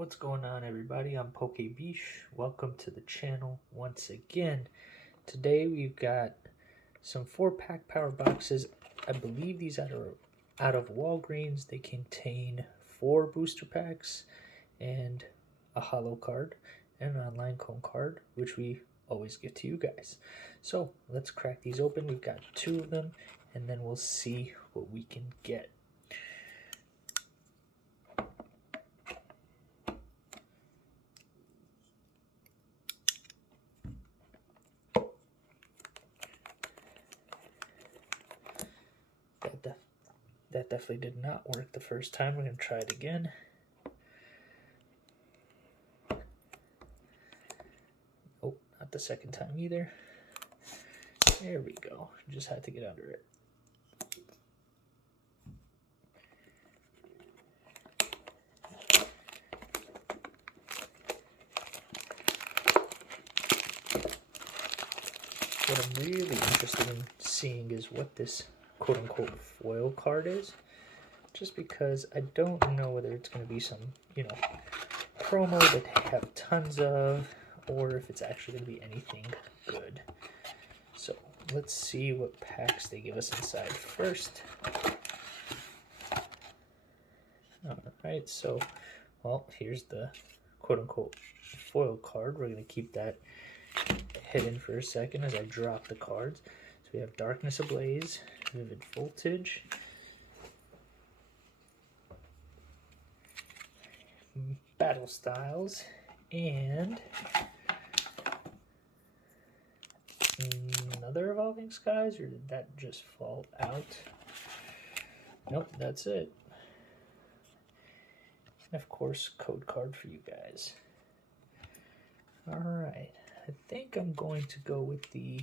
What's going on, everybody? I'm PokeBeesh. Welcome to the channel once again. Today we've got some 4-pack power boxes. I believe these are out of Walgreens. They contain 4 booster packs and a holo card and an online cone card, which we always give to you guys. So let's crack these open. We've got 2 of them, and then we'll see what we can get. That definitely did not work the first time. We're going to try it again. Oh, not the second time either. There we go. Just had to get under it. What I'm really interested in seeing is what this quote-unquote foil card is, just because I don't know whether it's going to be some, promo that they have tons of, or if it's actually going to be anything good. So let's see what packs they give us inside first. Alright, so, well, here's the quote-unquote foil card. We're going to keep that hidden for a second as I drop the cards. So we have Darkness Ablaze, Vivid Voltage, Battle Styles, and another Evolving Skies, or did that just fall out? Nope, that's it. And of course, code card for you guys. Alright, I think I'm going to go with the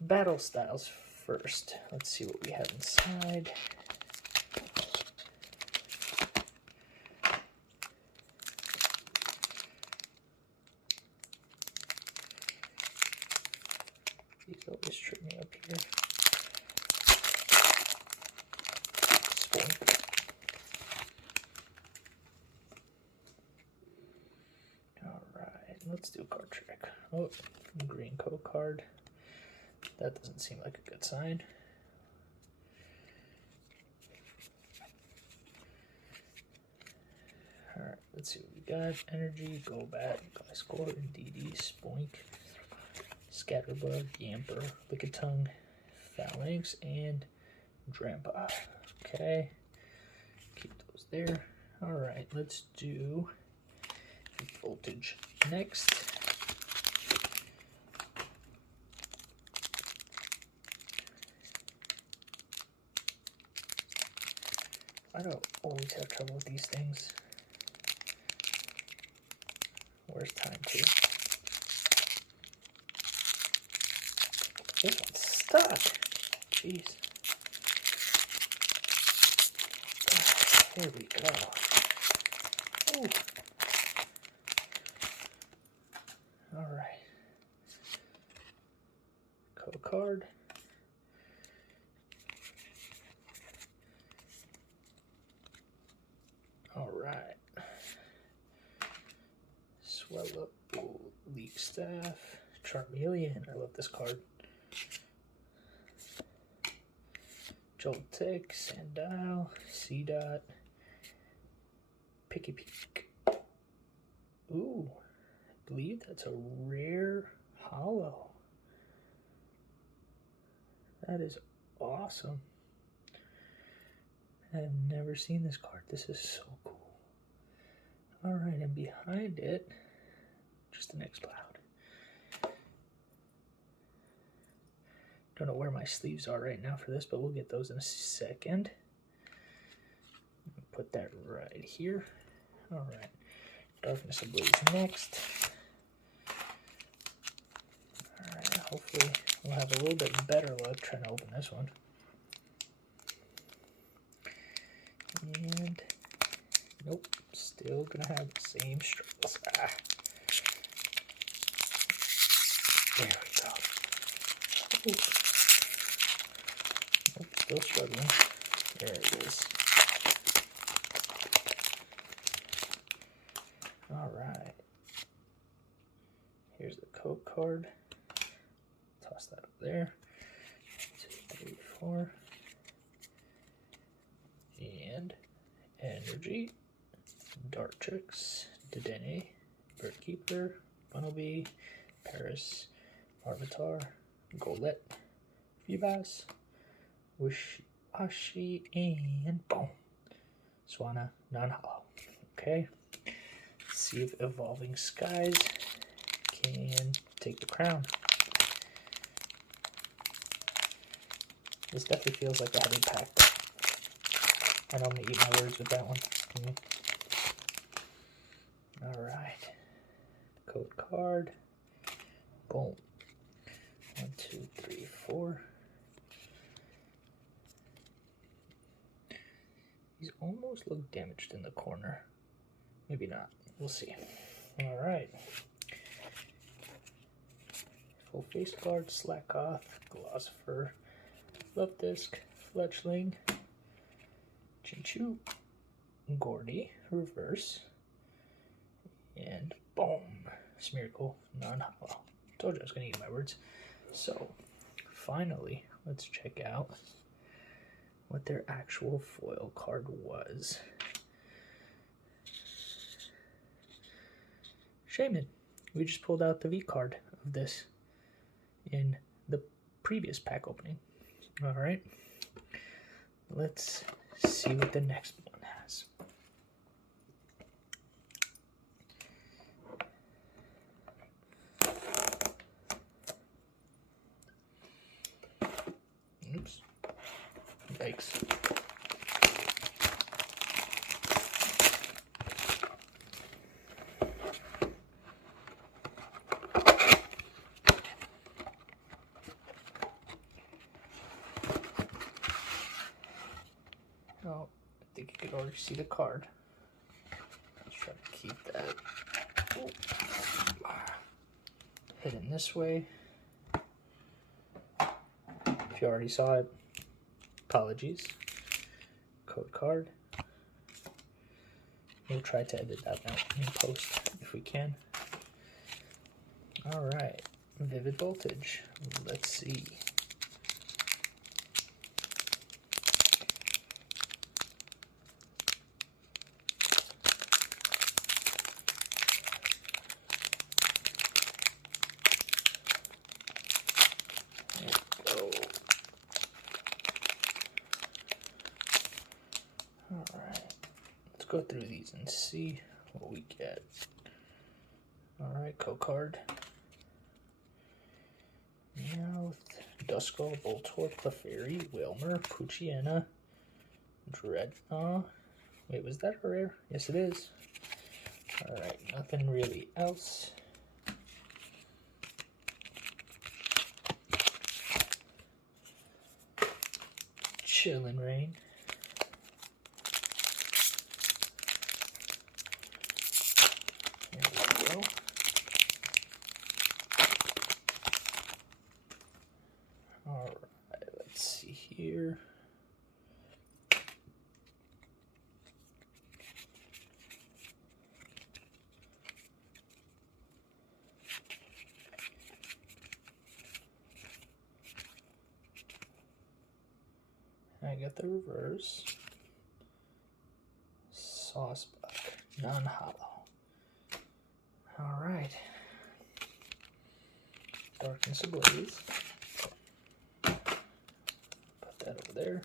Battle Styles first. Let's see what we have inside. These always trip me up here. Spoink. Alright, let's do a card trick. Oh, green code card. That doesn't seem like a good sign. Alright, let's see what we got. Energy, Golbat, Gliscor, DD, Spoink, Scatterbug, Yamper, Lickitung, Phalanx, and Drampa. Okay, keep those there. Alright, let's do Voltage next. I don't always have trouble with these things. Worst time too. This one's stuck. Jeez. There we go. Ooh. Alright. Code card. Alright. Swell Up, Leak Staff, Charmeleon, I love this card. Joltik, Sandile, Seedot, Picky Peak. Ooh, I believe that's a rare holo. That is awesome. I've never seen this card. This is so cool. Alright, and behind it, just the next cloud. Don't know where my sleeves are right now for this, but we'll get those in a second. Put that right here. Alright, Darkness Ablaze next. Alright, hopefully we'll have a little bit better luck trying to open this one. And nope, still gonna have the same struggles. There we go. Ooh. Nope, still struggling. There it is. card. Toss that up there. 2, 3, 4. And Energy, Dartrix, Dedenne, Birdkeeper, Bunnelby, Paris, Larvitar, Golett, Feebas, Wishiwashi, and boom, Swanna, non-hollow. Okay, let's see if Evolving Skies can take the crown. This definitely feels like a heavy pack. I know I'm going to eat my words with that one. Alright. Code card. Boom. 1, 2, 3, 4. These almost look damaged in the corner. Maybe not. We'll see. Alright. Full face guard, Slackoth, Glossofer, Love Disc, Fletchling, Chinchou, Gordy, Reverse, and boom, Smeargle, non-hollow. Told you I was going to eat my words. So, finally, let's check out what their actual foil card was. Shaman. We just pulled out the V card of this in the previous pack opening. Alright, let's see what the next one has. Oops. Yikes. Oh, I think you could already see the card. Let's try to keep that hidden this way. If you already saw it, apologies. Code card. We'll try to edit that out in post if we can. Alright, Vivid Voltage. Let's see. Alright, let's go through these and see what we get. Alright, code card. Meowth, Duskull, Voltorb, Clefairy, Wilmer, Poochyena, Dreadnought. Wait, was that a rare? Yes, it is. Alright, nothing really else. Chillin' Rain. There we go. Alright, let's see here. I got the reverse. Saucebuck, non-hollow. Alright. Darkness Ablaze. Put that over there.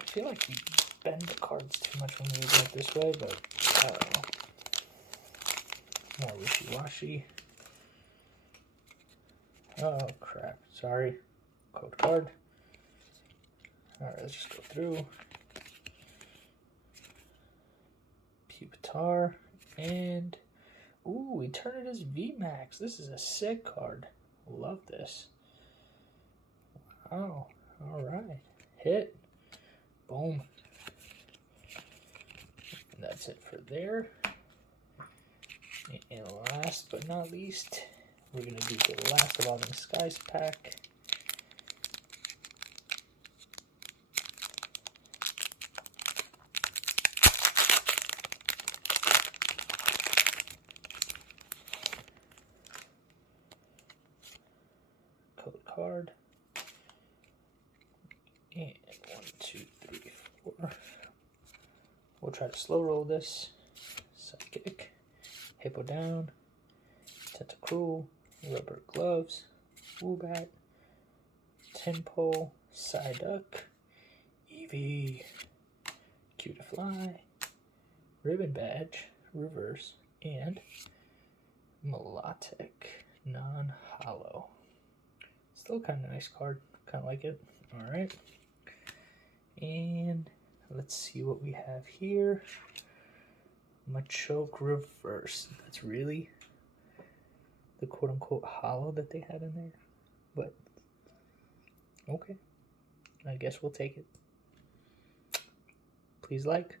I feel like we bend the cards too much when we do it this way, but I don't know. More wishy-washy. Oh crap, sorry. Code card. Alright, let's just go through. Pupitar and ooh, Eternatus VMAX. This is a sick card. Love this. Wow. Alright. Hit. Boom. And that's it for there. And last but not least, we're going to do the last Evolving Skies pack. card. And 1, 2, 3, 4. We'll try to slow roll this. Psychic. Hippo down. Tentacruel. Rubber gloves. Woobat. Tenpole. Psyduck. Eevee. Cutiefly. Ribbon Badge. Reverse. And Melodic. Non-holo. Still kind of nice card. Kind of like it. Alright. And let's see what we have here. Machoke Reverse. That's really the quote-unquote holo that they had in there. But, okay. I guess we'll take it. Please like,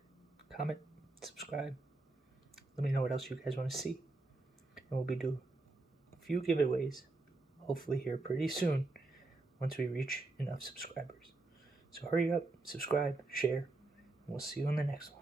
comment, subscribe. Let me know what else you guys want to see. And we'll be doing a few giveaways, hopefully here pretty soon, once we reach enough subscribers. So hurry up, subscribe, share, and we'll see you on the next one.